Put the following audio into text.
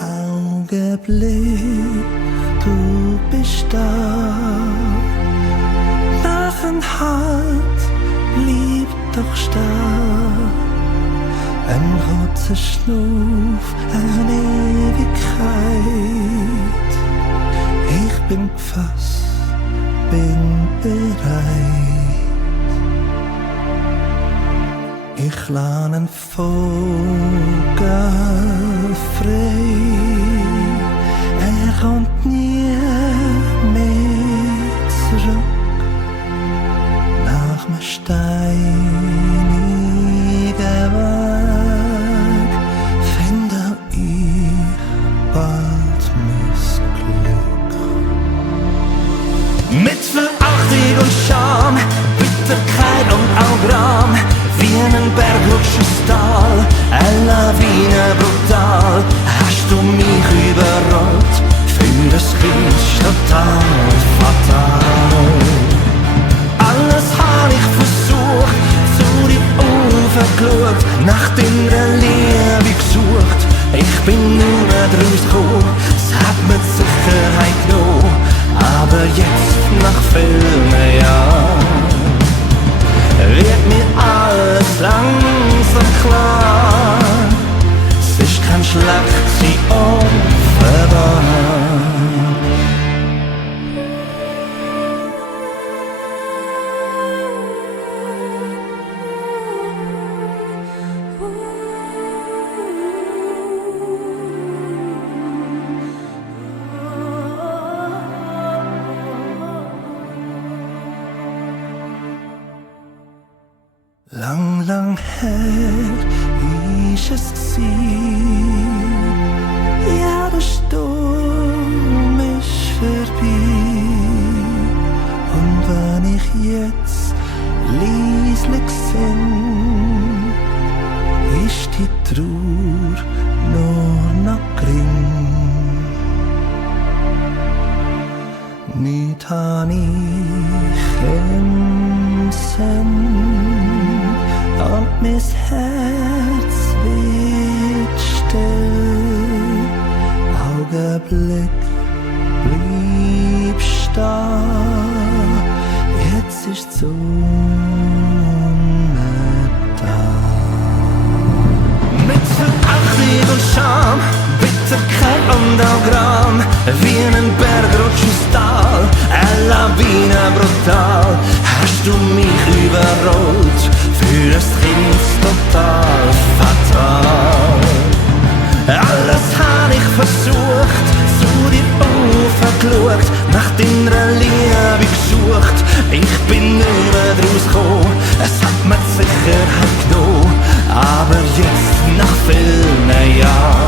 Augenblick, du bist da. Nach ein Halt blieb doch stehen. Ein kurzer Schnuff, eine Ewigkeit. Ich bin gefasst, bin bereit. Ich lerne einen Vogel frei. Er kommt nie mehr zurück. Nach einem steinigen Weg finde ich bald mein Glück. Mit Verachtung und Scham, Bitterkeit und auch Gram, wie einen Bergrutschenstall, eine Lawine brutal, hast du mich überrollt, für das Kind total fatal. Alles hab ich versucht, zu dir aufgeschaut, nach deiner Liebe gesucht. Ich bin nur draus gekommen, es hat mir die Sicherheit genommen, aber jetzt, nach vielen Jahren, wird mir alles langsam klar. Es ist kein Schlecht, sie offenbar. Lang, lang her ist es gewesen. Ja, der Sturm ist vorbei. Und wenn ich jetzt leislich sing, ist die Trauer nur noch gering. Nicht han ich im Sinn, und mein Herz wird still. Augenblick blieb stehen. Jetzt ist die Sonne da. Mit Verachtung und Scham, Bitterkeit und auch Gram, wie einen Bergrutschenstall, eine Lawine brutal, hast du mich überrollt, für das Kind total fatal. Alles hab ich versucht, zu dir aufgeschaut, nach deiner Liebe gesucht. Ich bin nicht mehr draus gekommen, es hat mir die Sicherheit genommen, aber jetzt, nach vielen Jahren,